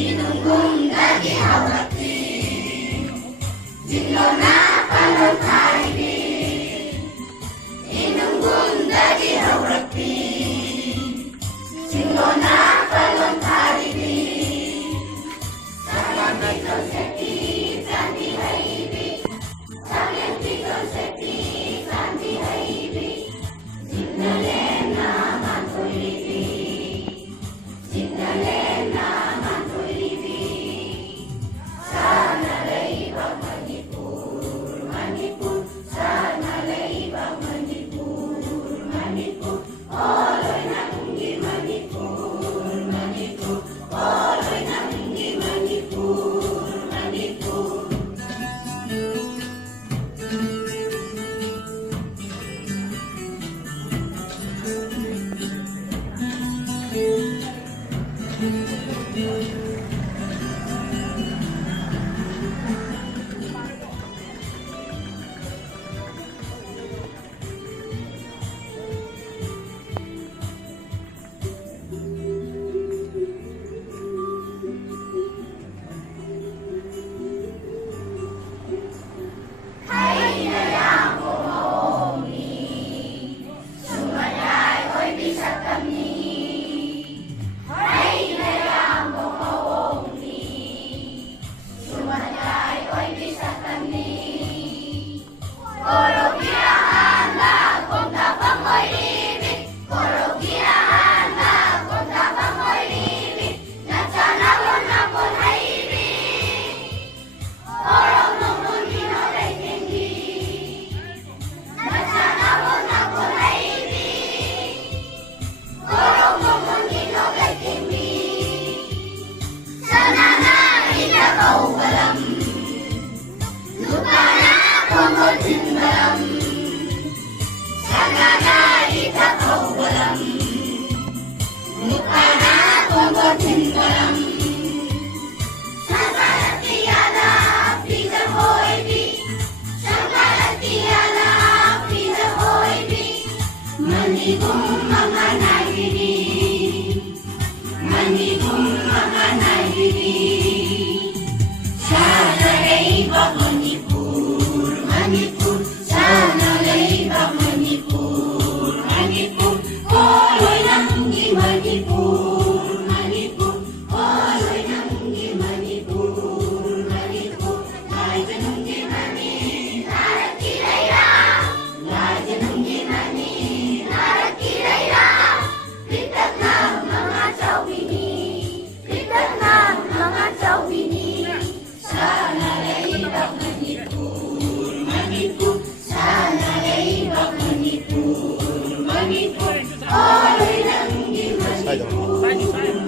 inunggundagi hawati, jinglona palon hairi, inunggundagi hawati, jinglona palon hairi, sakyanti konsepti santi hairi, sakyanti konsepti santi hairi, jinglena mantoilivi, jinglena mantoilivi, sana leibang Manipur, Manipur, sana leibang Manipur, Manipur, oloy nanggi Manipur, Manipur, oloy nanggi Manipur, Manipur. Manipur, oloy nanggi Manipur.